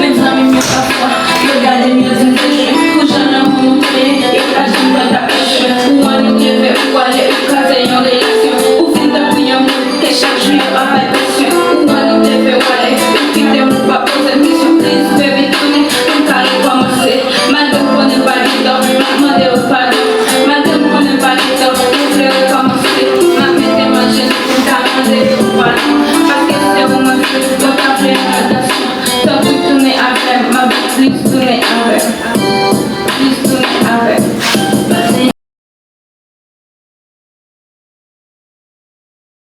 même sans mieux parfois. Regardez mieux d'une déchue, où j'en ai montré, et là j'aime pas ta pêche. Où on nous devait, où aller, où caser en relation. Où fin de prier, que chaque jour y'a pas de passion. Où on nous devait, où aller, où quitter, où pas poser mission. Please, baby, tourner, comme carré commencer. Madame, on n'est pas du temps, demandez au pardon. Madame, on n'est pas du temps, vous voulez recommencer. Ma mettez ma jeune, vous demandez au pardon. Parce que c'est vous me faites, donc après, attention. Tant que tourner avec ma vie, plus tourner